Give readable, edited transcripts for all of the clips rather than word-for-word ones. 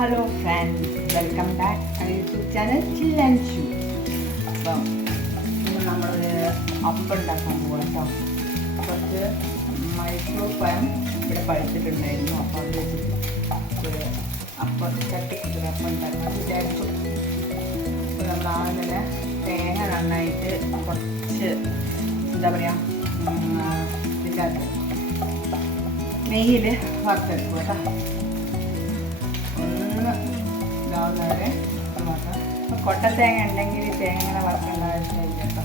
Hello friends, welcome back my YouTube channel chill and shoe. അപ്പം ഇന്ന് നമ്മളൊരു അപ്പം ഉണ്ടാക്കാൻ പോകാം കേട്ടോ. കുറച്ച് മൈസൂർ പഴം ഇവിടെ പഴുത്തിട്ടുണ്ടായിരുന്നു. അപ്പോൾ അത് വെച്ചിട്ട് ഒരു അപ്പം ചട്ടിക്കൊരു അപ്പം ഉണ്ടാക്കാൻ വിചാരിച്ചു. അപ്പോൾ നമ്മൾ ആദ്യം തന്നെ തേങ്ങ നന്നായിട്ട് കുറച്ച് എന്താ പറയുക ഇതിനകത്ത് നെയ്യിൽ വറുത്തെടുക്കും കേട്ടോ. ഒന്ന് ഇതാവുന്നവരെ നോക്കാം. അപ്പോൾ കൊട്ട തേങ്ങ ഉണ്ടെങ്കിൽ തേങ്ങ ഇങ്ങനെ വറുക്കേണ്ട ആവശ്യമില്ല കേട്ടോ,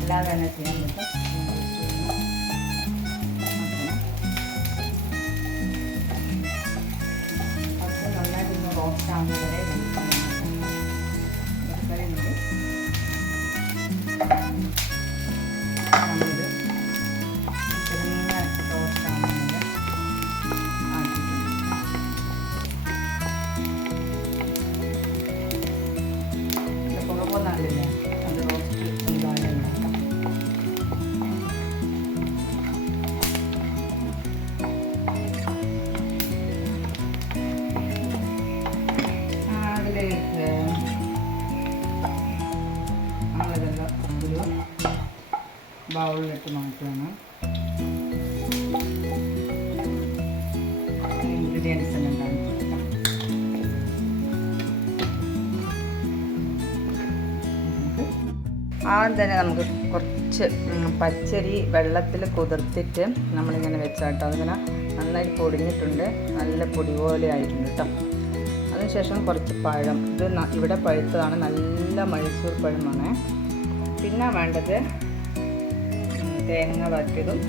അല്ലാതെ തന്നെ ചെയ്യാൻ പറ്റും. കുറച്ച് നന്നായിട്ടൊന്ന് റോസ്റ്റ് ആവുന്നവരെ നമ്മളിത് ചെറുങ്ങനെ റോസ്റ്റ് ആവുന്നവരെ നല്ലില്ലേ അത് റോസ്റ്റ് ഉണ്ടാക്കാം. അതിലേക്ക് നമ്മളിതെല്ലാം ഒരു ബൗളിലിട്ട് മാറ്റുകയാണ്. ഇൻഗ്രീഡിയൻസ് എല്ലാം ഉണ്ടാകും. ആദ്യം തന്നെ നമുക്ക് കുറച്ച് പച്ചരി വെള്ളത്തിൽ കുതിർത്തിട്ട് നമ്മളിങ്ങനെ വെച്ചാട്ടോ. അതിങ്ങനെ നന്നായിട്ട് പൊടിഞ്ഞിട്ടുണ്ട്, നല്ല പൊടി പോലെ ആയിട്ടുണ്ട് കേട്ടോ. അതിനുശേഷം കുറച്ച് പഴം, ഇത് ഇവിടെ പഴുത്തതാണ്, നല്ല മൈസൂർ പഴമാണ്. പിന്നെ വേണ്ടത് തേങ്ങ വറുത്തതും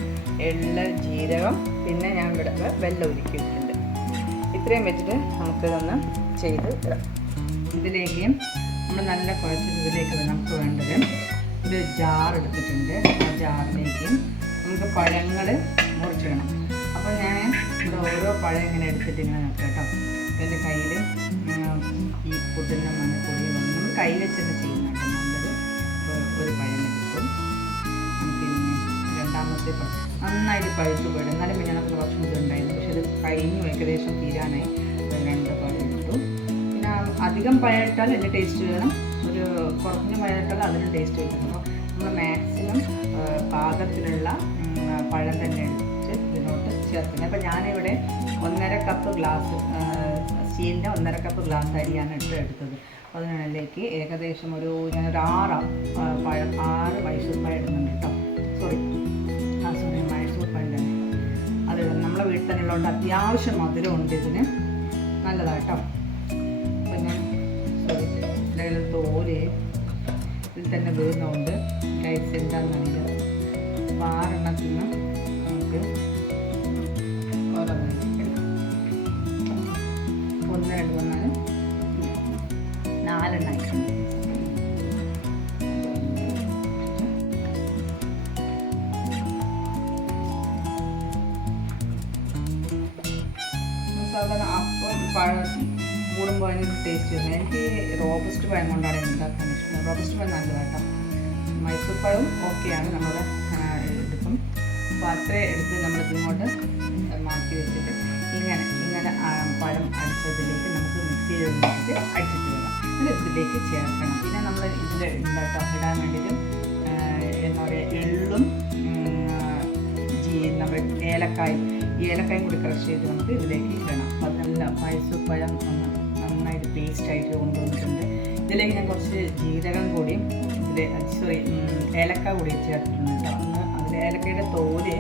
എള്ള്, ജീരകം, പിന്നെ ഞാൻ ഇവിടെ വെള്ളം ഉരുക്കിയിട്ടുണ്ട്. ഇത്രയും വെച്ചിട്ട് നമുക്കിതൊന്ന് ചെയ്ത് ഇടാം. ഇതിലേക്ക് നമ്മൾ നല്ല കുഴച്ചിട്ട് ഇതിലേക്ക് നമുക്ക് വേണ്ടത് ഒരു ജാർ എടുത്തിട്ടുണ്ട്. ആ ജാറിലേക്ക് നമുക്ക് പഴങ്ങൾ മുറിച്ചിടണം. അപ്പോൾ ഞാൻ ഇവിടെ ഓരോ പഴം ഇങ്ങനെ എടുത്തിട്ട് ഇങ്ങനെ നോക്കാം കേട്ടോ. എൻ്റെ കയ്യിൽ ഈ പുതിന മഞ്ഞപ്പൊടി നമ്മൾ കൈ വെച്ചിട്ട് ചെയ്യുന്നുണ്ട്. നല്ലത് ഒരു പഴം എടുക്കും. പിന്നെ രണ്ടാമത്തെ പഴം നന്നായിട്ട് പഴുത്ത് പോയിട്ട്, എന്നാലും പിന്നെ നമുക്ക് കുറച്ചും കൂടി ഉണ്ടായിരുന്നു, പക്ഷെ ഇത് കഴിഞ്ഞു ഏകദേശം തീരാനായി. രണ്ട് പഴം എടുത്തു. പിന്നെ അധികം പഴമിട്ടാൽ അതിൻ്റെ ടേസ്റ്റ് വേണം, ഒരു കുറഞ്ഞ പഴമിട്ടാൽ അതിന് ടേസ്റ്റ് വരുന്നു. നമ്മൾ മാക്സിമം പാകത്തിനുള്ള പഴം തന്നെ എടുത്ത് ഇതിനോട്ട് ചേർക്കുന്നത്. അപ്പോൾ ഞാനിവിടെ 1.5 കപ്പ് ഗ്ലാസ് സ്റ്റീലിൻ്റെ 1.5 കപ്പ് ഗ്ലാസ് അരിയാണ് എടുത്തത്. അതിനിടയിലേക്ക് ഏകദേശം ഞാനൊരു 6 മൈസൂർ പഴം ഇടുന്നുണ്ട് കേട്ടോ. സോറി മൈസൂർ പഴം തന്നെ അത് നമ്മളെ വീട്ടിൽ തന്നെ ഉള്ളതുകൊണ്ട് അത്യാവശ്യം മധുരം ഉണ്ട് ഇതിന്, നല്ലതാട്ടോ. പിന്നെ സോറി തോല് ഇതിൽ തന്നെ വീഴുന്നതുകൊണ്ട് ലൈറ്റ്സ് എന്താണെന്നറിയില്ല. അപ്പോൾ 6 എണ്ണത്തിൽ നിന്ന് നമുക്ക് ഓരോന്ന് എടുക്കാം. 1, 2 വന്നാൽ 4 എണ്ണം ആയിട്ടുണ്ട്. സാധാരണ അപ്പം പഴം കൂടുമ്പോൾ അതിനൊരു ടേസ്റ്റ് വരുന്നത്. എനിക്ക് റോബസ്റ്റ് പഴം കൊണ്ടാണ് ഉണ്ടാക്കാൻ ഇഷ്ടം. റോബസ്റ്റ് പഴം നല്ലതാട്ടോ. മൈസൂർ പഴവും ഓക്കെയാണ്, നമ്മൾ എടുക്കും. അപ്പോൾ അത്രയും എടുത്ത് നമ്മളിങ്ങോട്ട് മാറ്റി വെച്ചിട്ട് ഇങ്ങനെ പഴം അടിച്ചതിലേക്ക് നമുക്ക് മിക്സിയിൽ വെച്ചിട്ട് അടിച്ചിട്ട് വരാം. ഇതിലേക്ക് ചേർക്കണം. പിന്നെ നമ്മൾ ഇതിൽ ഇടാൻ വേണ്ടിയിട്ട് എന്താ പറയുക, എള്ളും നമ്മുടെ ഏലക്കായും കൂടി ക്രഷ് ചെയ്ത് നമുക്ക് ഇതിലേക്ക് ഇടണം. അപ്പോൾ അത് നല്ല മൈസൂർ പഴം നന്നായിട്ട് പേസ്റ്റായിട്ട് കൊണ്ടുവന്നിട്ടുണ്ട്. ഇതിലേക്ക് ഞാൻ കുറച്ച് ജീരകം കൂടിയും ഏലക്ക കൂടി ചേർത്തിട്ടുണ്ട് കേട്ടോ. അതിൽ ഏലക്കയുടെ തോല്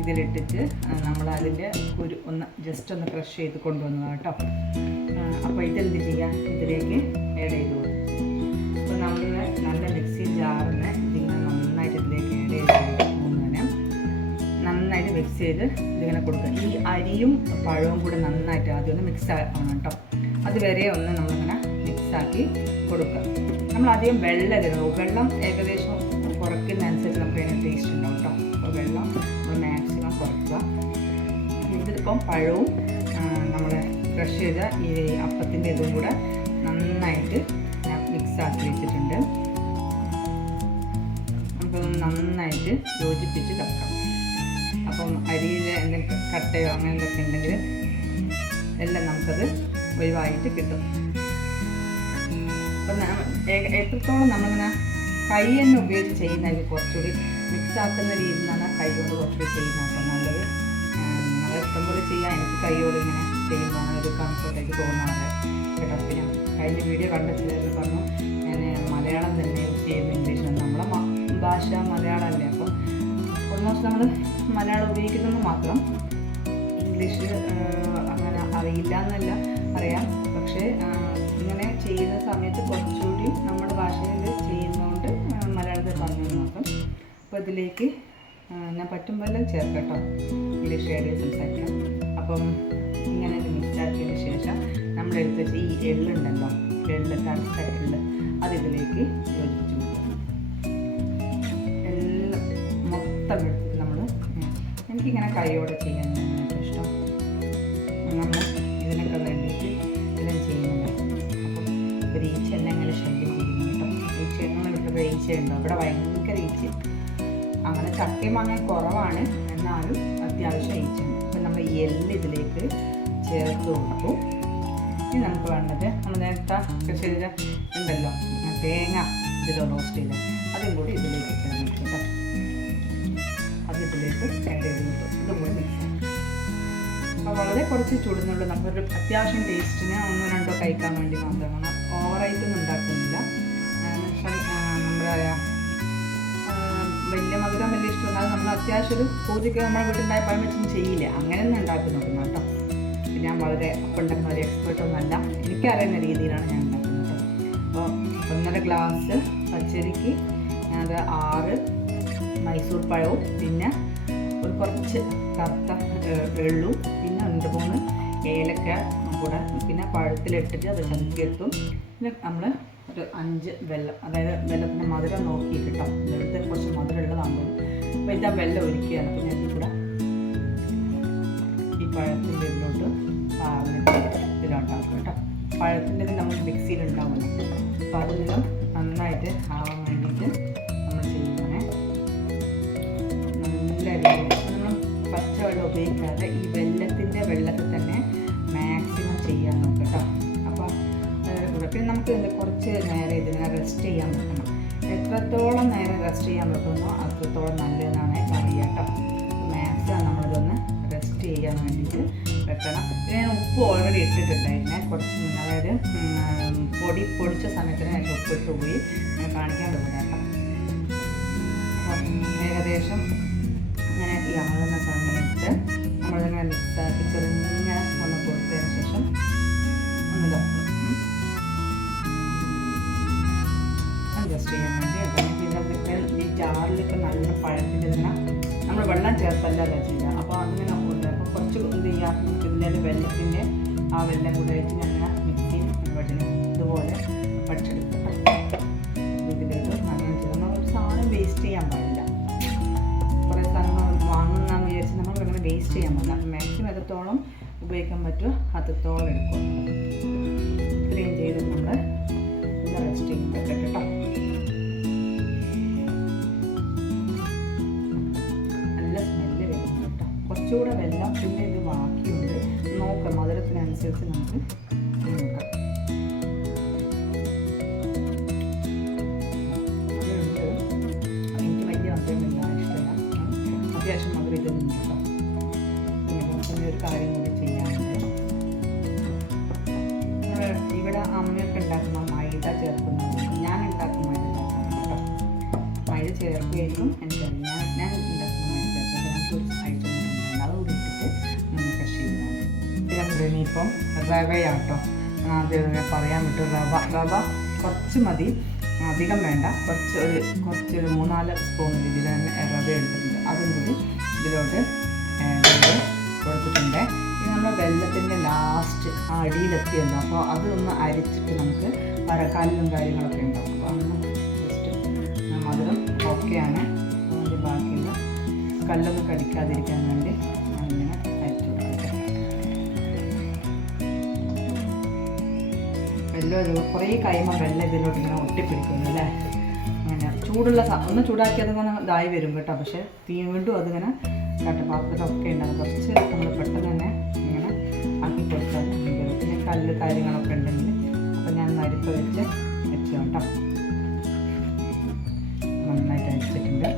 ഇതിലിട്ടിട്ട് നമ്മൾ അതിൻ്റെ ജസ്റ്റ് ഒന്ന് ക്രഷ് ചെയ്ത് കൊണ്ടുവന്നതാണ് കേട്ടോ. അപ്പോൾ ഇതെന്ത് ചെയ്യാം, ഇതിലേക്ക് ആഡ് ചെയ്ത് കൊടുക്കും. അപ്പോൾ നമ്മൾ നല്ല മിക്സി ജാറിന് ഇതിങ്ങനെ നന്നായിട്ട് ഇതിലേക്ക് ആഡ് ചെയ്ത് നന്നായിട്ട് മിക്സ് ചെയ്ത് ഇതിങ്ങനെ കൊടുക്കുക. ഈ അരിയും പഴവും കൂടെ നന്നായിട്ട് ആദ്യം ഒന്ന് മിക്സ് ആക്കണം കേട്ടോ. അതുവരെ ഒന്ന് നമ്മളിങ്ങനെ മിക്സാക്കി കൊടുക്കുക. നമ്മൾ അധികം വെള്ളം ഇടരുത്. വെള്ളം ഏകദേശം കുറയ്ക്കുന്നതനുസരിച്ച് നമുക്ക് അതിന് ടേസ്റ്റ് ഉണ്ടാവും കേട്ടോ. അപ്പോൾ വെള്ളം നമ്മൾ മാക്സിമം കുറയ്ക്കുക. ഇതിപ്പം പഴവും നമ്മൾ ക്രഷ് ചെയ്ത ഈ അപ്പത്തിൻ്റെ ഇതും കൂടെ നന്നായിട്ട് മിക്സാക്കി വെച്ചിട്ടുണ്ട്. നമുക്കൊന്ന് നന്നായിട്ട് യോജിപ്പിച്ച് വെക്കാം. അപ്പം അരിയിൽ എന്തെങ്കിലും കട്ടയോ അങ്ങനെ എന്തൊക്കെ ഉണ്ടെങ്കിൽ എല്ലാം നമുക്കത് ഒഴിവായിട്ട് കിട്ടും. അപ്പം എത്രത്തോളം നമ്മളിങ്ങനെ കൈ തന്നെ ഉപയോഗിച്ച് ചെയ്യുന്നതിൽ കുറച്ചുകൂടി മിക്സ് ആക്കുന്ന രീതിയിൽ നിന്നാണ് കൈ കൊണ്ട് കുറച്ചുകൂടി ചെയ്യുന്നത് നല്ലത്. നിങ്ങൾ ഇഷ്ടംപോലെ ചെയ്യാൻ എനിക്ക് കൈയോട് ഇങ്ങനെ ചെയ്യുമ്പോഴാണ് ഒരു കംഫർട്ടായിട്ട് തോന്നാറ് കേട്ടോ. പിന്നെ കഴിഞ്ഞ വീഡിയോ കണ്ടിട്ടുള്ളവർ പറഞ്ഞു ഞാൻ മലയാളം തന്നെ യൂസ് ചെയ്യുന്ന ഇംഗ്ലീഷ്, നമ്മളെ ഭാഷ മലയാളമല്ലേ, അപ്പം ഓൾമോസ്റ്റ് നമ്മൾ മലയാളം ഉപയോഗിക്കുന്നത് മാത്രം, ഇംഗ്ലീഷ് അങ്ങനെ അറിയില്ല എന്നല്ല, അറിയാം. പക്ഷേ ഇങ്ങനെ ചെയ്യുന്ന സമയത്ത് കുറച്ചുകൂടി നമ്മുടെ ഭാഷയിൽ ചെയ്യുന്നതുകൊണ്ട് മലയാളത്തിൽ പറഞ്ഞു നോക്കാം. അപ്പോൾ ഇതിലേക്ക് ഞാൻ പറ്റുമ്പോൾ ചേർക്കട്ടോ, ഇംഗ്ലീഷ് ആഡ് ചെയ്ത് സംസാരിക്കണം. അപ്പം ഇങ്ങനെ മിക്സ് ആക്കിയതിന് ശേഷം നമ്മൾ എടുത്ത് വെച്ച് ഈ എള്ളുണ്ടല്ലോ, തണുത്ത എള്ള് അതിലേക്ക് യോജിപ്പിച്ച് കൊടുക്കും. എല്ലാം മൊത്തം എടുത്തിട്ട് നമ്മൾ, എനിക്കിങ്ങനെ കൈയോടെ ചെയ്യാൻ ഇഷ്ടം. നമ്മൾ ഇതിനൊക്കെ വേണ്ടിയിട്ട് എല്ലാം ചെയ്യുന്നുണ്ട്. അപ്പം ഒരു ഈച്ച എന്നെ ഇങ്ങനെ ശല്യം ചെയ്യുന്നു കേട്ടോ. ഈച്ച ഞങ്ങൾ വീട്ടിൽ ഈച്ച ഉണ്ടോ? ഇവിടെ ഭയങ്കര ഈച്ച. അങ്ങനെ ചക്കയും മാങ്ങ കുറവാണ്, എന്നാലും അത്യാവശ്യം ഈച്ചയുണ്ട്. അപ്പം നമ്മൾ ഈ എല്ല് ഇതിലേക്ക് ചേർത്ത് കൊടുക്കും. ഇനി നമുക്ക് വേണ്ടത് നമ്മൾ നേരത്തെ ചെയ്ത ഉണ്ടല്ലോ തേങ്ങ ഇതിലോ റോസ്റ്റ് ചെയ്ത്, അതും കൂടി ഇതിലേക്ക് ചേർന്ന് കേട്ടോ. അത് ഇതിലേക്ക് ആഡ് ചെയ്ത് കിട്ടും. ഇതും കൂടി മിക്സ് ആക്കും. അപ്പോൾ വളരെ കുറച്ച് ചൂടുന്നുള്ളൂ. നമുക്കൊരു അത്യാവശ്യം ടേസ്റ്റിന് 1-2 കഴിക്കാൻ വേണ്ടി മാത്രമാണ്, ഓവറായിട്ടൊന്നും ഉണ്ടാക്കുന്നില്ല. നമ്മുടെ വലിയ മധുരം വലിയ ഇഷ്ടമല്ല, അത് നമ്മൾ അത്യാവശ്യം ഒരു പൂജയ്ക്ക് നമ്മുടെ വീട്ടിലുണ്ടായ പഴം വെച്ചൊന്നും ചെയ്യില്ല, അങ്ങനെയൊന്നും ഉണ്ടാക്കി നോക്കുന്നു കേട്ടോ. ഞാൻ വളരെ ഉണ്ടാക്കുന്ന ഒരു എക്സ്പേർട്ടൊന്നുമല്ല, എനിക്കറിയുന്ന രീതിയിലാണ് ഞാൻ ഉണ്ടാക്കുന്നത്. അപ്പോൾ 1.5 ഗ്ലാസ് പച്ചരിക്ക് ഞാനത് 6 മൈസൂർ പഴവും പിന്നെ ഒരു കുറച്ച് കറുത്ത എള്ളും പിന്നെ 2-3 ഏലക്ക കൂടെ പിന്നെ പഴത്തിലിട്ടിട്ട് അത് ചതുക്കിയെത്തും. പിന്നെ നമ്മൾ ഒരു 5 വെള്ളം, അതായത് വെള്ളത്തിൻ്റെ മധുരം നോക്കി കിട്ടാം, വെള്ളത്തിൽ കുറച്ച് മധുരം ഉള്ളതാകുമ്പോൾ. അപ്പോൾ ഇതാ വെള്ളം ഒഴിക്കുകയാണ്. അപ്പോൾ ഞാൻ കൂടെ ഈ പഴത്തിൻ്റെ ഇതിലോട്ട് ഇതിലോട്ടാക്കും കേട്ടോ. പഴത്തിൻ്റെ ഇത് നമ്മൾ മിക്സിയിലുണ്ടാവുമല്ലോ, അപ്പോൾ അതെല്ലാം നന്നായിട്ട് ആവാൻ വേണ്ടിയിട്ട് നമ്മൾ ചെയ്യുന്നത് നല്ല രീതിയിൽ നമ്മൾ പച്ചവെള്ളം ഉപയോഗിക്കാതെ ഈ വെള്ളത്തിൽ തന്നെ മാക്സിമം ചെയ്യാൻ നോക്കുക കേട്ടോ. അപ്പോൾ പിന്നെ നമുക്ക് കുറച്ച് നേരം ഇതിനെ റെസ്റ്റ് ചെയ്യാൻ പറ്റണം. എത്രത്തോളം നേരം റെസ്റ്റ് ചെയ്യാൻ പറ്റുന്നോ അത്രത്തോളം നല്ലതെന്നാണ് പറയുക കേട്ടോ. മാക്സിമം നമ്മളിതൊന്ന് റെസ്റ്റ് ചെയ്യാൻ വേണ്ടിയിട്ട് വെക്കണം. പിന്നെ ഞാൻ ഉപ്പ് ഓൾറെഡി ഇട്ടിട്ടുണ്ടായിരുന്നേ കുറച്ച് മുന്നേ, അതായത് പൊടിച്ച സമയത്തിന് ഞാൻ ഉപ്പിട്ട് പോയി ഞാൻ കാണിക്കാൻ പറ്റില്ല കേട്ടോ. അപ്പം ഏകദേശം അങ്ങനെ ഈ ആകുന്ന സമയത്ത് നമ്മളിങ്ങനെ മിക്സാക്കി ചെറുങ്ങനെ ഒന്ന് കൊടുത്തതിന് ശേഷം ഒന്ന് ഇതാക്കും അഡ്ജസ്റ്റ് ചെയ്യാൻ വേണ്ടി. അപ്പം ഈ ജാറിലൊക്കെ നല്ല പഴത്തിൻ്റെ ഇതിനെ നമ്മൾ വെള്ളം ചേർത്തല്ല ചെയ്യുക. അപ്പോൾ അതിങ്ങനെ ഉണ്ട്. അപ്പോൾ കുറച്ച് എന്ത് ചെയ്യുക, ഇതിൻ്റെ വെള്ളത്തിൻ്റെ ആ വെള്ളം കൂടെ ആയിട്ട് ഞങ്ങൾ മിക്സിയിൽ വഴണം ഇതുപോലെ വടിച്ചെടുക്കട്ടെ. ഇതിലേക്ക് അങ്ങനെ ചെയ്ത് ഒരു സാധനം വേസ്റ്റ് ചെയ്യാൻ പാടില്ല. കുറേ സാധനങ്ങൾ വാങ്ങുന്നതെന്ന് വിചാരിച്ച് നമ്മൾ അങ്ങനെ വേസ്റ്റ് ചെയ്യാൻ പാടില്ല. അപ്പം മാക്സിമം എത്രത്തോളം ഉപയോഗിക്കാൻ പറ്റുമോ അത്രത്തോളം എടുക്കും. ഇത്രയും ചെയ്ത് നമ്മൾ ഇത് റെസ്റ്റ് ചെയ്യാൻ പറ്റും കേട്ടോ. കുറച്ചുകൂടെ വെള്ളം പിന്നെ ഇത് ബാക്കിയുണ്ട് നോക്കാം, മധുരത്തിനനുസരിച്ച് നമുക്ക് നോക്കാം. അതുണ്ട് എനിക്ക് വലിയ മധുരമില്ല, ഇഷ്ടമല്ല, അത്യാവശ്യം മധുരം ഇതൊന്നും കേട്ടോ. പിന്നെ ഒരു കാര്യം കൂടി ചെയ്യാനുണ്ട്. ഇവിടെ അമ്മയൊക്കെ ഉണ്ടാക്കുന്ന മൈദ ചേർക്കുന്നുണ്ട്, ഞാൻ ഉണ്ടാക്കുന്ന മൈദ ചേർക്കുന്നു കേട്ടോ. മൈദ ചേർക്കുകയായിരിക്കും എനിക്കറിയാം. ഞാൻ ഉണ്ടാക്കുന്ന മൈദ ചേർക്കുന്നത് ഞങ്ങൾക്ക് ഐറ്റം അതുകൂടി ഇട്ടിട്ട് നമ്മൾ കഷ് ചെയ്യുന്നതാണ്. ഇനിയിപ്പം റവയാട്ടോ, ആദ്യം പറയാൻ പറ്റും. റവ കുറച്ച് മതി, അധികം വേണ്ട. കുറച്ചൊരു 3-4 സ്പൂൺ രീതിയിൽ തന്നെ റവ എടുത്തിട്ടുണ്ട്. അതും കൂടി ഇതിലോട്ട് കൊടുത്തിട്ടുണ്ട്. ഇനി നമ്മൾ വെള്ളത്തിൻ്റെ ലാസ്റ്റ് അടിയിലെത്തിയല്ലോ, അപ്പോൾ അതൊന്ന് അരിച്ചിട്ട് നമുക്ക് കല്ലും കാര്യങ്ങളൊക്കെ ഉണ്ടാവും. അപ്പോൾ അന്ന് ജസ്റ്റ് മധുരം ഓക്കെയാണ്. അതിൻ്റെ ബാക്കിയുള്ള കല്ലൊന്നും കടിക്കാതിരിക്കാൻ വേണ്ടി അങ്ങനെ അരിച്ചു കൊടുക്കാം. വെള്ളം കുറേ കഴിയുമ്പോൾ വെള്ളം ഇതിലോട്ട് ഇങ്ങനെ ഒട്ടിപ്പിടിക്കുന്നു അല്ലേ. അങ്ങനെ ചൂടുള്ള ഒന്ന് ചൂടാക്കി അതിങ്ങനെ ഇതായി വരും കേട്ടോ. പക്ഷേ വീണ്ടും അതിങ്ങനെ പാത്രത്തിലൊക്കെ ഉണ്ടാകും. കുറച്ച് നമ്മൾ പെട്ടെന്ന് തന്നെ ഇങ്ങനെ ആക്കി കൊടുത്താൽ വെള്ളത്തിനൊക്കെ കല്ല് കാര്യങ്ങളൊക്കെ ഉണ്ടെങ്കിൽ അപ്പോൾ ഞാൻ അരിപ്പ് വെച്ച് കേട്ടോ. നന്നായിട്ട് അരിച്ചിട്ടുണ്ട്.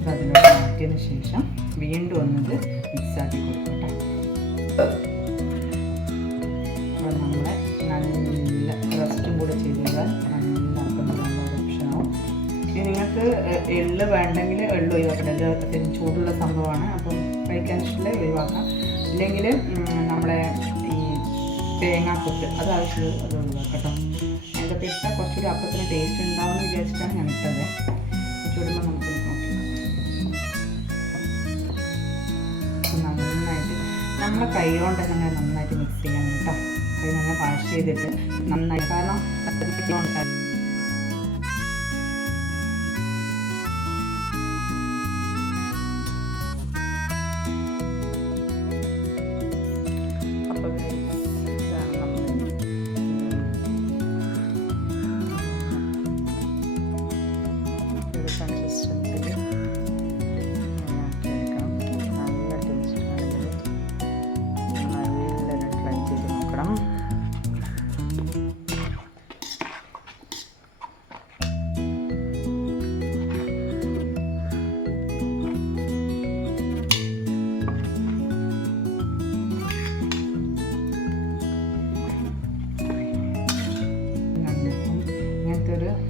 അത് അതിലോട്ട് മാറ്റിയതിന് ശേഷം വീണ്ടും ഒന്നത് മിക്സാക്കി കൊടുക്കും കേട്ടോ. അപ്പോൾ നമ്മൾ നല്ല റെസ്റ്റും കൂടെ ചെയ്താൽ നല്ല അപ്പം നല്ല ഓപ്ഷനാവും. ഇനി നിങ്ങൾക്ക് എള്ള് വേണ്ടെങ്കിൽ എള്ള് ഒഴിവാക്കണം. എള്ള് അത്യാവശ്യം ചൂടുള്ള സംഭവമാണ്, അപ്പം കഴിക്കാൻ ഇഷ്ടമില്ല ഒഴിവാക്കാം. ഇല്ലെങ്കിൽ നമ്മളെ ഈ തേങ്ങാക്കൊത്ത് അത് ആവശ്യമുള്ളത് അത് ഒഴിവാക്കാം കേട്ടോ. അതിൻ്റെ ഇട്ടാൽ കുറച്ചുകൂടി അപ്പത്തിന് ടേസ്റ്റ് ഉണ്ടാവുമെന്ന് വിചാരിച്ചിട്ടാണ് ഞാൻ ഇട്ടത്. ചൂടുമ്പോൾ നമുക്ക് നോക്കി നന്നായിട്ട് നമ്മളെ കൈ കൊണ്ട് തന്നെ നന്നായിട്ട് മിക്സ് ചെയ്യാൻ കേട്ടോ. കൈ നല്ല വാഷ് ചെയ്തിട്ട് നന്നായി, കാരണം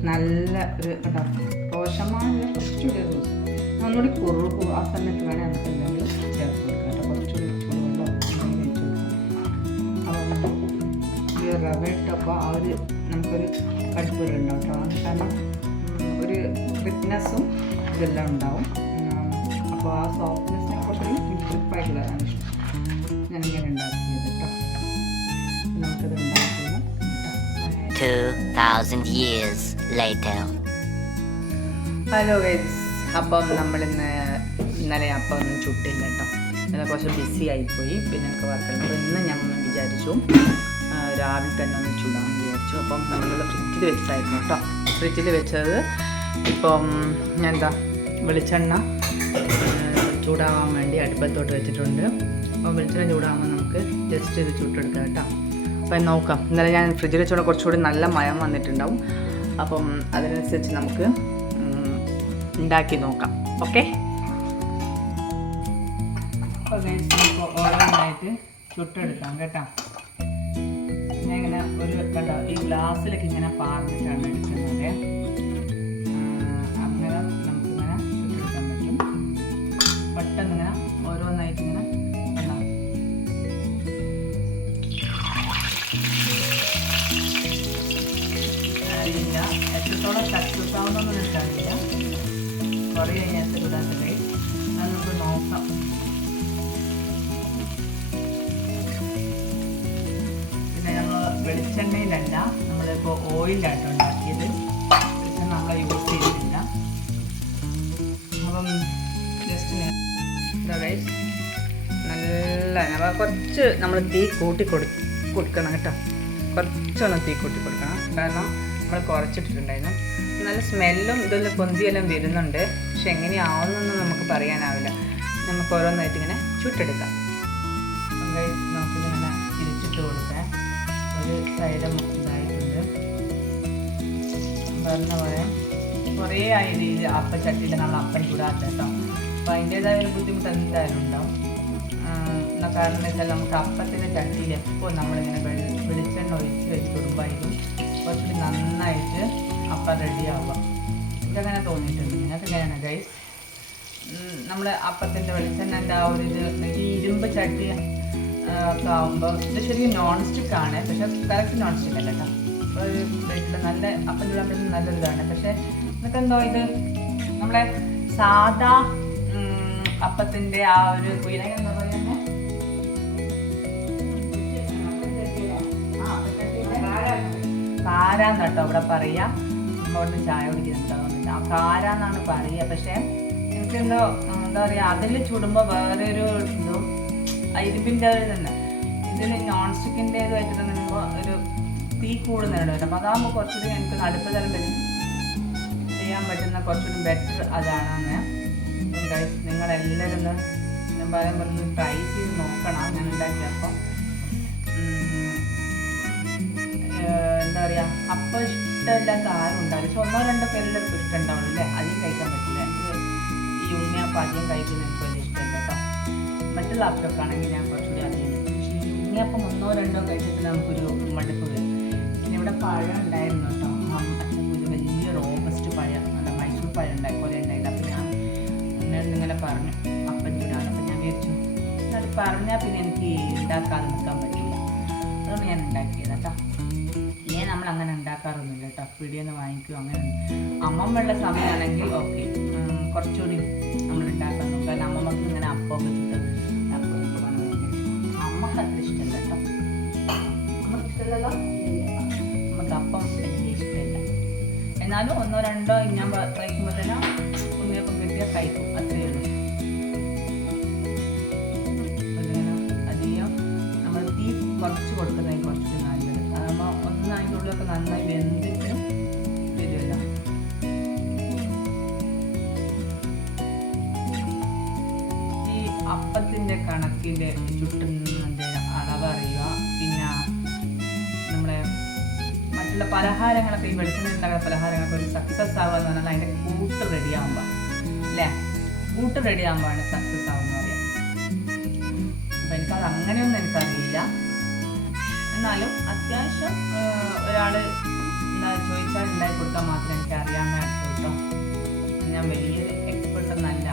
നല്ല ഒരു കേട്ടോ ദോശമാവില്ല, കുറച്ചുകൂടി ഒന്നുകൂടി കുറുകും. ആ സമയത്ത് വേണേൽ നമുക്ക് എന്തെങ്കിലും ചേർത്ത് കൊടുക്കാം കേട്ടോ. കുറച്ചുകൂടി ചൂടുവെള്ളമോ എന്തെങ്കിലും വെച്ച് കൊടുക്കാം. അപ്പം ഈ റവ ഇട്ടപ്പോൾ ആ ഒരു നമുക്കൊരു കടുപ്പുണ്ടാവും കേട്ടോ. കാരണം ഒരു ക്രിപ്നെസ്സും ഇതെല്ലാം ഉണ്ടാവും. അപ്പോൾ ആ സോഫ്റ്റ്നെസ്സിനെ കുറച്ചുകൂടി ക്രിപ്പായിട്ടുള്ളതാണ് ഇഷ്ടം. ഞാനിങ്ങനെ ഉണ്ടാക്കിയത് കേട്ടോ. നമുക്കത് ഉണ്ടാക്കുന്നത് 2000 years later. ഹലോ ഗൈസ്, അപ്പം നമ്മളിന്ന് ഇന്നലെ അപ്പം ഒന്നും ചുട്ടില്ല കേട്ടോ. ഇന്നലെ കുറച്ച് ബിസി ആയിപ്പോയി, പിന്നെ എനിക്ക് വർക്കുണ്ട്. അപ്പോൾ ഇന്ന് ഞാൻ ഒന്ന് വിചാരിച്ചു രാവിലെ തന്നെ ഒന്ന് ചൂടാമെന്ന് വിചാരിച്ചു. അപ്പം നമ്മൾ ഫ്രിഡ്ജിൽ വെച്ചായിരുന്നു കേട്ടോ. ഫ്രിഡ്ജിൽ വെച്ചത് ഇപ്പം ഞാൻ എന്താ വെളിച്ചെണ്ണ ചൂടാവാൻ വേണ്ടി അടുപ്പത്തോട്ട് വെച്ചിട്ടുണ്ട്. അപ്പോൾ വെളിച്ചെണ്ണ ചൂടാകുമ്പോൾ നമുക്ക് ജസ്റ്റ് ഇത് ചുട്ടെടുക്കാം കേട്ടോ. അപ്പം നോക്കാം. ഇന്നലെ ഞാൻ ഫ്രിഡ്ജിൽ വെച്ചോടെ കുറച്ചുകൂടി നല്ല മയം വന്നിട്ടുണ്ടാവും. അപ്പം അതിനനുസരിച്ച് നമുക്ക് ഉണ്ടാക്കി നോക്കാം. ഓക്കെ, അപ്പോൾ നമുക്ക് ഓരോന്നായിട്ട് ചുട്ടെടുക്കാം കേട്ടോ. ഞാൻ ഇങ്ങനെ ഒരു കേട്ടോ ഈ ഗ്ലാസ്സിലൊക്കെ ഇങ്ങനെ പാർന്നിട്ടാണ് എടുക്കുന്നത്. അങ്ങനെ നമുക്കിങ്ങനെ ചുട്ടെടുക്കാൻ പറ്റും. പെട്ടെന്ന് ഇങ്ങനെ ഓരോന്നായിട്ട് ഇങ്ങനെ അറിയില്ല എത്രത്തോളം സക്സസ് ആവുന്നൊന്നും എനിക്കറിയില്ല. കുറേ അതിനകത്ത് ഇടാത്തല്ലേ, അത് നമുക്ക് നോക്കാം. പിന്നെ നമ്മൾ വെളിച്ചെണ്ണയിലല്ല, നമ്മളിപ്പോൾ ഓയിലാണ് ഉണ്ടാക്കിയത്. വെളിച്ചെണ്ണ നമ്മൾ യൂസ് ചെയ്തിട്ടില്ല. അപ്പം ജസ്റ്റ് നല്ല കുറച്ച് നമ്മൾ തീ കൂട്ടി കൊടുക്കണം കേട്ടോ. കുറച്ചൊന്ന് തീ കൂട്ടി കൊടുക്കണം, കാരണം നമ്മൾ കുറച്ചിട്ടിട്ടുണ്ടായിരുന്നു. നല്ല സ്മെല്ലും ഇതെല്ലാം പൊന്തിയെല്ലാം വരുന്നുണ്ട്. പക്ഷെ എങ്ങനെയാവുന്നൊന്നും നമുക്ക് പറയാനാവില്ല. നമുക്ക് ഓരോന്നായിട്ട് ഇങ്ങനെ ചുട്ടെടുക്കാം. നമുക്കിങ്ങനെ തിരിച്ചിട്ട് കൊടുക്കാൻ ഒരു സൈഡ് ഇതായിട്ടുണ്ട്. പറഞ്ഞ പോലെ കുറേ ആയ രീതിയിൽ അപ്പച്ചട്ടിയിൽ നമ്മൾ അപ്പം ചൂടാത്ത കേട്ടോ. അപ്പോൾ അതിൻ്റേതായ ഒരു ബുദ്ധിമുട്ട് എന്തായാലും ഉണ്ടാവും. കാരണം എന്ന് വെച്ചാൽ നമുക്ക് അപ്പത്തിൻ്റെ ചട്ടിയിൽ എപ്പോൾ നമ്മളിങ്ങനെ വെളിച്ചെണ്ണ ഒഴിച്ച് വെച്ച് കൊടുക്കുമ്പോഴായിരിക്കും കുറച്ചുകൂടി നന്നായിട്ട് അപ്പം റെഡിയാവുക. എനിക്കങ്ങനെ തോന്നിയിട്ടുണ്ട്. നിങ്ങൾക്ക് എങ്ങനെയാണ് ഗൈസ്? നമ്മൾ അപ്പത്തിൻ്റെ വെളിച്ചെണ്ണൻ്റെ ആ ഒരു ഇത് ഈ ഇരുമ്പ് ചട്ടി ഒക്കെ ആകുമ്പോൾ ഇത് ശരിക്കും നോൺ സ്റ്റിക്ക് ആണ്. പക്ഷേ കറക്റ്റ് നോൺ സ്റ്റിക്ക് അല്ല കേട്ടോ. അപ്പോൾ ഒരു വീട്ടിൽ നല്ല അപ്പം ചൂടാൻ പറ്റുന്ന നല്ലൊരിതാണ്. പക്ഷേ നിങ്ങൾക്കെന്തോ ഇത് നമ്മളെ സാധാ അപ്പത്തിൻ്റെ ആ ഒരു കുയിലെന്ന് പറയുന്നത് കാരാന്ന് കേട്ടോ ഇവിടെ പറയുക. നമ്മളോട് ചായ കുടിക്കുന്നുണ്ടാവുന്നില്ല, ആ കാരാന്നാണ് പറയുക. പക്ഷേ എനിക്കെന്തോ എന്താ പറയുക, അതിൽ ചുടുമ്പോൾ വേറൊരു ഇതും ഇരുമ്പിൻ്റെ തന്നെ ഇതിൽ നോൺ സ്റ്റിക്കിൻ്റേതുമായിട്ട് നിൽക്കുമ്പോൾ ഒരു തീ കൂടുന്നുണ്ട്. അപ്പോൾ അതാകുമ്പോൾ കുറച്ചുകൂടി എനിക്ക് അടുപ്പ് തലം ചെയ്യാൻ പറ്റുന്ന കുറച്ചുകൂടി ബെറ്റർ അതാണ്. അങ്ങനെ നിങ്ങളെല്ലാവരും ഒന്ന് ഞാൻ പറയുമ്പോൾ ഒന്ന് ട്രൈ ചെയ്ത് നോക്കണം. ഞാൻ ഉണ്ടാക്കിയപ്പോൾ ഇഷ്ടമില്ലാത്ത ആരും ഉണ്ടാവില്ല. പക്ഷെ ഒന്നോ രണ്ടോ പേരെല്ലാവർക്കും ഇഷ്ടം ഉണ്ടാവുള്ളൂ അല്ലേ? അധികം കഴിക്കാൻ പറ്റില്ല. എനിക്ക് ഈ ഉണ്ണിയപ്പം അധികം കഴിക്കുന്ന എനിക്ക് വലിയ ഇഷ്ടമില്ല കേട്ടോ. മറ്റുള്ള അപ്പമൊക്കെ ആണെങ്കിൽ ഞാൻ കുറച്ചുകൂടി അധികം കഴിക്കും. പക്ഷേ ഈ ഉണ്ണിയപ്പം ഒന്നോ രണ്ടോ കഴിച്ചിട്ട് നമുക്കൊരു മടുപ്പ് വരും. പിന്നെ ഇവിടെ പഴം ഉണ്ടായിരുന്നു കേട്ടോ. അച്ഛൻ ഒരു വലിയ റോബസ്റ്റ് പഴം, നല്ല മൈസൂർ പഴം ഉണ്ടായി കുറേ ഉണ്ടായില്ല. അപ്പോൾ ഞാൻ ഇങ്ങനെ പറഞ്ഞു അപ്പം ചൂടാണ്. അപ്പം ഞാൻ വിചാരിച്ചു അത് പറഞ്ഞാൽ പിന്നെ എനിക്ക് ഉണ്ടാക്കാതെ നിൽക്കാൻ പറ്റില്ല. അതുകൊണ്ട് ഞാൻ ഉണ്ടാക്കിയത് കേട്ടോ. ഇല്ലേ നമ്മളങ്ങനെ ഉണ്ടാക്കാറൊന്നുമില്ല കേട്ടോ. പിടിയെന്ന് വാങ്ങിക്കും അങ്ങനെ. അമ്മമ്മയുള്ള സമയമാണെങ്കിൽ ഓക്കെ കുറച്ചുകൂടി നമ്മൾ ഉണ്ടാക്കാൻ നോക്കാം. കാരണം അമ്മമ്മക്ക് ഇങ്ങനെ അപ്പമൊക്കെ ചുട്ട് അപ്പമൊക്കെ ഭയങ്കര ഇഷ്ടം. അമ്മക്ക് അത്ര ഇഷ്ടമല്ല കേട്ടോ. നമുക്ക് ഇഷ്ടമല്ലല്ലോ. നമുക്ക് അപ്പം വലിയ ഇഷ്ടമില്ല. എന്നാലും ഒന്നോ രണ്ടോ ഞാൻ കഴിക്കുമ്പോൾ തന്നെ ഉണ്ണിയപ്പം കിട്ടിയാൽ കഴിക്കും, അത്രയേ ഉള്ളൂ. അധികം നമ്മൾ തീ കുറച്ച് കൊടുക്കുന്നതായി കുറച്ചിട്ട് നല്ലത്. അതാകുമ്പോൾ ഒന്ന് അതിൻ്റെ ഉള്ളിലൊക്കെ നന്നായി വെന്തിട്ട് വരുമല്ലോ. ഈ അപ്പത്തിൻ്റെ കണക്കിൽ ചുട്ടുന്നതിൻ്റെ അളവ് അറിയുക. പിന്നെ നമ്മളെ മറ്റുള്ള പലഹാരങ്ങളൊക്കെ ഈ വെളിച്ചെണ്ണ ഉണ്ടാകുന്ന പലഹാരങ്ങളൊക്കെ ഒരു സക്സസ് ആവുക എന്ന് പറഞ്ഞാൽ അതിൻ്റെ കൂട്ട് റെഡിയാകുമ്പോൾ അല്ലേ? കൂട്ട് റെഡിയാകുമ്പോഴാണ് സക്സസ് ആവുമെന്ന് പറയാം. അപ്പം എനിക്കത് അങ്ങനെയൊന്നും എനിക്കറിയില്ല. എന്നാലും അത്യാവശ്യം ഒരാൾ ചോദിച്ചാൽ ഉണ്ടാക്കി കൊടുക്കാൻ മാത്രമേ എനിക്ക് അറിയാവുന്ന കേട്ടോ. ഞാൻ വലിയൊരു എക്സ്പെർട്ടൊന്നല്ല.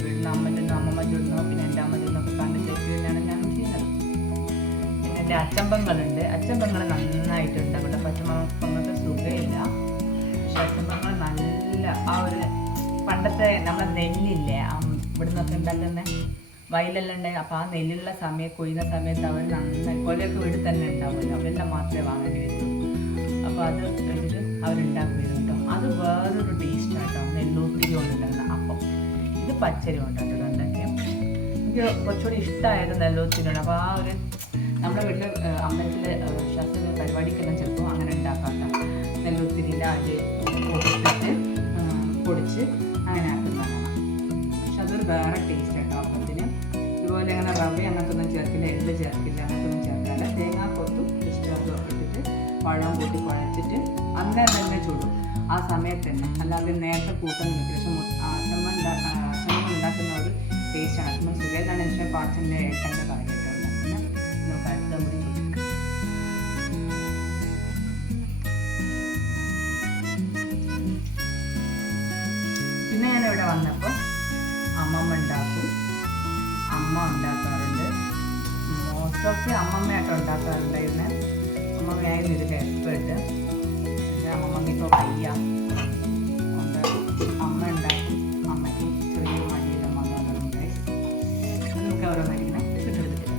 വീടിന് അമ്മ ചുടുന്നോ അമ്മമ്മ ചുടുന്നോ പിന്നെ എൻ്റെ അമ്മ ചുടുന്നൊക്കെ കണ്ടിട്ട് തന്നെയാണ് ഞാൻ ചെയ്യുന്നത്. പിന്നെ എൻ്റെ അച്ചമ്പങ്ങളുണ്ട്. അച്ചമ്പങ്ങൾ നന്നായിട്ടുണ്ട്. ഇവിടെ പച്ചമുളകങ്ങൾക്ക് സുഖമില്ല. പക്ഷെ അച്ചമ്പങ്ങൾ നല്ല ആ ഒരു പണ്ടത്തെ നമ്മളെ നെല്ലില്ലേ ഇവിടെ നിന്നൊക്കെ ഉണ്ടാക്കുന്ന വയലെല്ലാം ഉണ്ടായി. അപ്പോൾ ആ നെല്ലുള്ള സമയം കൊയ്യുന്ന സമയത്ത് അവർ നന്നായി കൊലയൊക്കെ വീട്ടിൽ തന്നെ ഉണ്ടാവുമല്ലോ. അവരെല്ലാം മാത്രമേ വാങ്ങേണ്ടി വരുള്ളൂ. അപ്പോൾ അത് എടുത്തിട്ട് അവരുണ്ടാക്കി വരും കേട്ടോ. അത് വേറൊരു ടേസ്റ്റാണ് കേട്ടോ. നെല്ലൂത്തിരി കൊണ്ടുണ്ടാകുന്ന അപ്പം. ഇത് പച്ചരി കൊണ്ടാട്ടോ ഉണ്ടാക്കിയ. എനിക്ക് കുറച്ചുകൂടി ഇഷ്ടമായത് നെല്ലൂത്തിരിയാണ്. അപ്പോൾ ആ ഒരു നമ്മുടെ വീട്ടിൽ അമ്പലത്തിൽ ശാസ്ത്ര പരിപാടിക്കെല്ലാം ചിലപ്പോൾ അങ്ങനെ ഉണ്ടാക്കാം കേട്ടോ. നെല്ലൂത്തിരിയിൽ അത് പൊടിച്ച് അങ്ങനെ ആക്കുന്നതാണ്. പക്ഷെ അതൊരു വേറെ ടേസ്റ്റ് കേട്ടോ അപ്പത്തിന്. ഇതുപോലെ അങ്ങനെ റവ അങ്ങനത്തൊന്നും ചേർക്കില്ല, എള്ള് ചേർക്കില്ല, അങ്ങനത്തൊന്നും ചേർക്കില്ല. തേങ്ങാക്കൊത്തും ഇഷ്ടമൊക്കെ ഇട്ടിട്ട് പഴം കൂട്ടി കുഴച്ചിട്ട് അന്നേരം തന്നെ ചുടും ആ സമയത്ത് തന്നെ. അല്ലാതെ നേരത്തെ കൂട്ടുന്നില്ല. പക്ഷെ അച്ഛമ്മ ഉണ്ടാക്കുന്ന ഒരു ടേസ്റ്റാണ്. അച്ഛമ്മ സുഖേതാണ് പക്ഷേ പാച്ചൻ്റെ ഏട്ടൻ്റെ കാര്യമായിട്ട് ഉണ്ടാക്കുന്നത്. നമുക്ക് അടുത്ത മുടി പിന്നെ ഞാനിവിടെ വന്നപ്പോൾ അമ്മമ്മ ഉണ്ടാക്കും. അമ്മ ഉണ്ടാക്കാറുണ്ട്. Most of അമ്മമ്മയായിട്ട് ഉണ്ടാക്കാറുണ്ടായിരുന്നെ. അമ്മമ്മയായിരുന്നു ഇതിൻ്റെ എക്സ്പേർട്ട്. പക്ഷേ അമ്മമ്മക്ക് ഇപ്പോൾ വയ്യ. അമ്മ ഉണ്ടാക്കും. അമ്മയ്ക്ക് ചെറിയ മടിയുടെ മകളുണ്ട്. നമുക്ക് ഓരോന്നിങ്ങനെ ചുറ്റെടുത്തിട്ട്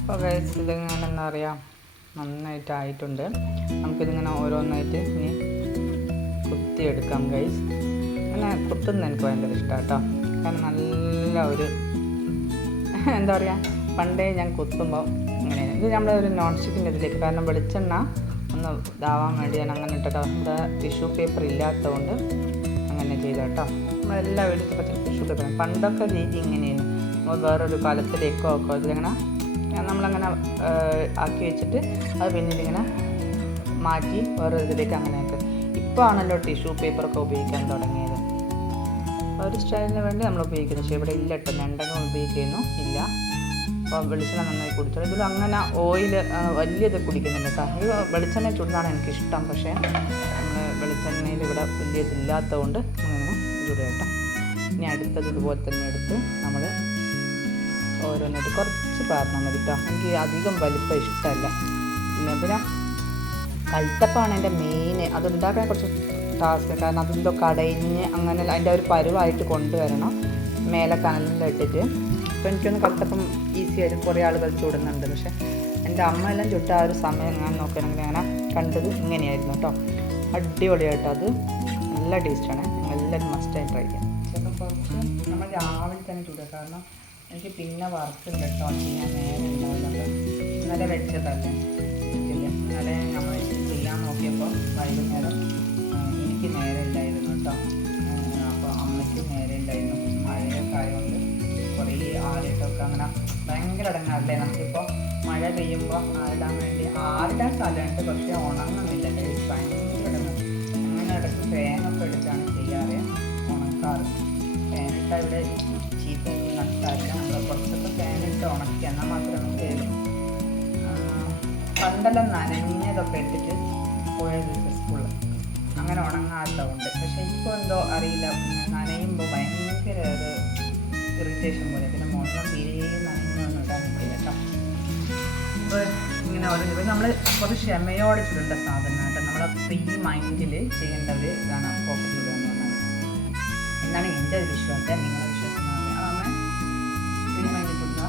അപ്പോൾ ഗൈസ് ഇതിങ്ങനെ എന്താ പറയുക നന്നായിട്ടായിട്ടുണ്ട്. നമുക്കിതിങ്ങനെ ഓരോന്നായിട്ട് ഇനി കുത്തിയെടുക്കാം ഗൈസ്. അങ്ങനെ കുത്തുന്നത് എനിക്ക് ഭയങ്കര ഇഷ്ടമാണ് കേട്ടോ. കാരണം നല്ല ഒരു എന്താ പറയുക പണ്ടേ ഞാൻ കുത്തുമ്പോൾ ഇങ്ങനെ ഇത് നമ്മുടെ ഒരു നോൺ സ്റ്റിക്കിൻ്റെ ഇതിലേക്ക്. കാരണം വെളിച്ചെണ്ണ ഒന്ന് ഇതാവാൻ വേണ്ടി ഞാൻ അങ്ങനെ ഇട്ടോ. ഇവിടെ ടിഷ്യൂ പേപ്പർ ഇല്ലാത്തതുകൊണ്ട് അങ്ങനെ ചെയ്ത കേട്ടോ. നമ്മളെല്ലാം എടുത്ത് പറ്റും ടിഷ്യൂ പേപ്പർ. പണ്ടൊക്കെ രീതി ഇങ്ങനെയാണ്. നമ്മൾ വേറൊരു കാലത്തിലേക്കോ ഒക്കെ ഇതിലിങ്ങനെ നമ്മളങ്ങനെ ആക്കി വെച്ചിട്ട് അത് പിന്നീട് ഇങ്ങനെ മാറ്റി വേറെ ഇതിലേക്ക് അങ്ങനെയൊക്കെ. ഇപ്പോൾ ആണല്ലോ ടിഷ്യൂ പേപ്പറൊക്കെ ഉപയോഗിക്കാൻ തുടങ്ങിയത്. ഒരു സ്റ്റൈലിന് വേണ്ടി നമ്മൾ ഉപയോഗിക്കുന്നത്. പക്ഷേ ഇവിടെ ഇല്ല കേട്ടോ. രണ്ടെണ്ണം ഉപയോഗിക്കുന്നു ഇല്ല. അപ്പോൾ വെളിച്ചെണ്ണ നന്നായി കുടിച്ചോ. ഇതിൽ അങ്ങനെ ഓയിൽ വലിയത് കുടിക്കുന്നില്ല കേട്ടോ. ഇത് വെളിച്ചെണ്ണ ചുടുന്നതാണ് എനിക്കിഷ്ടം. പക്ഷേ നമ്മൾ വെളിച്ചെണ്ണയിൽ ഇവിടെ വലിയതില്ലാത്തതുകൊണ്ട് അങ്ങനെ ചുടുക കേട്ടോ. ഇനി അടുത്തത് ഇതുപോലെ തന്നെ എടുത്ത് നമ്മൾ ഓരോന്നിട്ട് കുറച്ച് പാർന്നാൽ മതി കേട്ടോ. എനിക്ക് അധികം വലിപ്പം ഇഷ്ടമല്ല. പിന്നെ കൽത്തപ്പാണ് എൻ്റെ മെയിൻ. അതുണ്ടാക്കാൻ കുറച്ച് ടാസ്ക്. കാരണം അതെന്തോ കടയിഞ്ഞ് അങ്ങനെ അതിൻ്റെ ഒരു പരുവായിട്ട് കൊണ്ടുവരണം. മേലെ കനലിൽ ഇട്ടിട്ട്. അപ്പോൾ എനിക്കൊന്ന് കൽത്തപ്പം ഈസി ആയിട്ട് കുറേ ആളുകൾ ചുടുന്നുണ്ട്. പക്ഷേ എൻ്റെ അമ്മ എല്ലാം ചുട്ട ആ ഒരു സമയം ഞാൻ നോക്കുകയാണെങ്കിൽ അങ്ങനെ കണ്ടത് ഇങ്ങനെയായിരുന്നു കേട്ടോ. അടിപൊളിയായിട്ട് അത് നല്ല ടേസ്റ്റാണ്. എല്ലാവരും മസ്റ്റായി ട്രൈ ചെയ്യാം. ചിലപ്പോൾ കുറച്ച് നമ്മൾ രാവിലെ തന്നെ ചുടുക. കാരണം എനിക്ക് പിന്നെ വർക്കുണ്ട് കേട്ടോ. ചെയ്യാൻ നേരം ഉണ്ടാവില്ല. ഇന്നലെ വെച്ചതല്ലേ ഇന്നലെ നമ്മൾ ചെയ്യാൻ നോക്കിയപ്പോൾ വൈകുന്നേരം എനിക്ക് നേരം ഇല്ലായിരുന്നു കേട്ടോ. അപ്പോൾ അമ്മയ്ക്ക് നേരം ഇല്ലായിരുന്നു. മഴയൊക്കെ ആയതുകൊണ്ട് കുറേ ആളുകൾ അങ്ങനെ ഭയങ്കര ഇടങ്ങാറില്ലേ നമുക്കിപ്പോൾ മഴ പെയ്യുമ്പോൾ ആറിടാൻ സ്ഥലമുണ്ട്, പക്ഷേ ഉണങ്ങുന്നില്ല. ഭയങ്കര ഇടങ്ങാറ്. അങ്ങനെ ഇടയ്ക്ക് ഫാനൊക്കെ എടുത്താണ് ചെയ്യാറ്, ഉണക്കാറ്. ഫാനിട്ടാൽ ഇവിടെ ചീത്ത നട്ടാറില്ല. നമ്മൾ കുറച്ചൊക്കെ ഫാനിട്ട് ഉണക്കി എന്നാൽ മാത്രമേ നമുക്ക് പണ്ടെല്ലാം നനഞ്ഞതൊക്കെ ഇട്ടിട്ട് പോയത് സ്കൂളിൽ അങ്ങനെ ഉണങ്ങാത്തതുകൊണ്ട്. പക്ഷേ ഇപ്പോൾ എന്തോ അറിയില്ല, നനയുമ്പോൾ ഭയങ്കര ഒരു ഇറിറ്റേഷൻ പോലെ. പിന്നെ മുഖം തീരെ നനഞ്ഞൊന്നും ഇടാൻ പറ്റില്ല കേട്ടോ. അപ്പോൾ ഇങ്ങനെ ഓരോ ഇപ്പോൾ നമ്മൾ കുറച്ച് ക്ഷമയോടെ ചുടേണ്ട സാധനം കേട്ടോ. നമ്മളെ ഫ്രീ മൈൻഡിൽ ചെയ്യേണ്ട ഒരു ഇതാണ് കോഫി ചുടുക എന്ന് പറഞ്ഞാൽ. എന്നാണ് എൻ്റെ ഒരു വിശ്വാസം. നിങ്ങളുടെ വിശ്വാസം എന്ന് പറഞ്ഞാൽ അമ്മ ഫ്രീ മൈൻഡിൽ ചുടുക.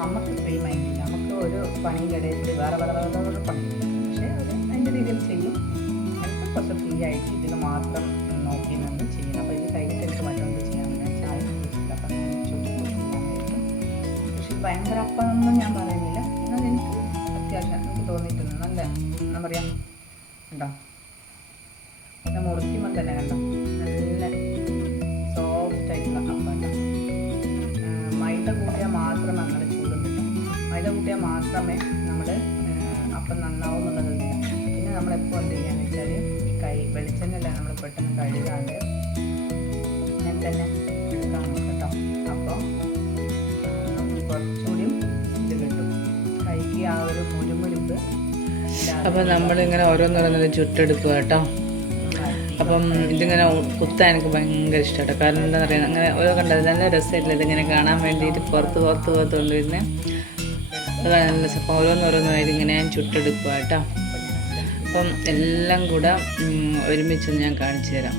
നമുക്ക് ഫ്രീ മൈൻഡില്ല, നമുക്ക് ഒരു പണിയുടെ ഇടയിൽ വേറെ പണി, പക്ഷേ അത് അതിൻ്റെ രീതിയിൽ ചെയ്യും. എനിക്ക് കുറച്ച് ഫ്രീ ആയിട്ട് ഇതിന് മാത്രം നോക്കി നിന്ന് ചെയ്യണം. അപ്പോൾ ഇത് കഴിഞ്ഞിട്ട് എനിക്ക് മറ്റൊന്നും ചെയ്യാൻ പറ്റില്ല. ചായ കുടിച്ചില്ല, അപ്പം ചെയ്യാൻ. പക്ഷേ ഭയങ്കര അപ്പമൊന്നും ഞാൻ പറയുന്നില്ല, എന്നാൽ എനിക്ക് അത്യാവശ്യം എനിക്ക് തോന്നിയിട്ടുണ്ട് നല്ല എന്താ പറയുക ഉണ്ടോ. പിന്നെ മുറിക്കുമ്പോൾ തന്നെ കണ്ടോ നല്ല സോഫ്റ്റായിട്ടുള്ള അപ്പം കേട്ടോ. മൈദ കൂട്ടിയാൽ മാത്രമേ അങ്ങനെ ചൂടും കിട്ടും. മൈദ കൂട്ടിയാൽ മാത്രമേ നമ്മൾ അപ്പം നന്നാവുന്നുള്ളതില്ല. പിന്നെ നമ്മളെപ്പോൾ എന്ത് ചെയ്യാന്ന് വെച്ചാൽ ഈ വെളിച്ചെണ്ണല്ല നമ്മൾ പെട്ടെന്ന് കഴുകാണ്ട് ഞാൻ തന്നെ എടുക്കാൻ നോക്കട്ടോ. അപ്പോൾ കുറച്ചുകൂടിയും ഇത് കിട്ടും കൈക്ക് ആ ഒരു മുരുമുരുപ്പ്. അപ്പോൾ നമ്മളിങ്ങനെ ഓരോന്നോരോന്നും ചുട്ടെടുക്കുക കേട്ടോ. അപ്പം ഇതിങ്ങനെ കുത്താൻ എനിക്ക് ഭയങ്കര ഇഷ്ടമാണ്. കാരണം എന്താണെന്ന് പറയുക, അങ്ങനെ ഓരോ കണ്ടത് നല്ല രസമായിട്ടില്ല ഇതിങ്ങനെ കാണാൻ വേണ്ടിയിട്ട് പുറത്ത് കൊണ്ടുവരുന്നത്. അത് നല്ല രസം. അപ്പോൾ ഓരോന്നോരോന്നായിട്ട് ഇങ്ങനെ ഞാൻ ചുട്ടെടുക്കുക കേട്ടോ. അപ്പം എല്ലാം കൂടെ ഒരുമിച്ചൊന്ന് ഞാൻ കാണിച്ചു തരാം.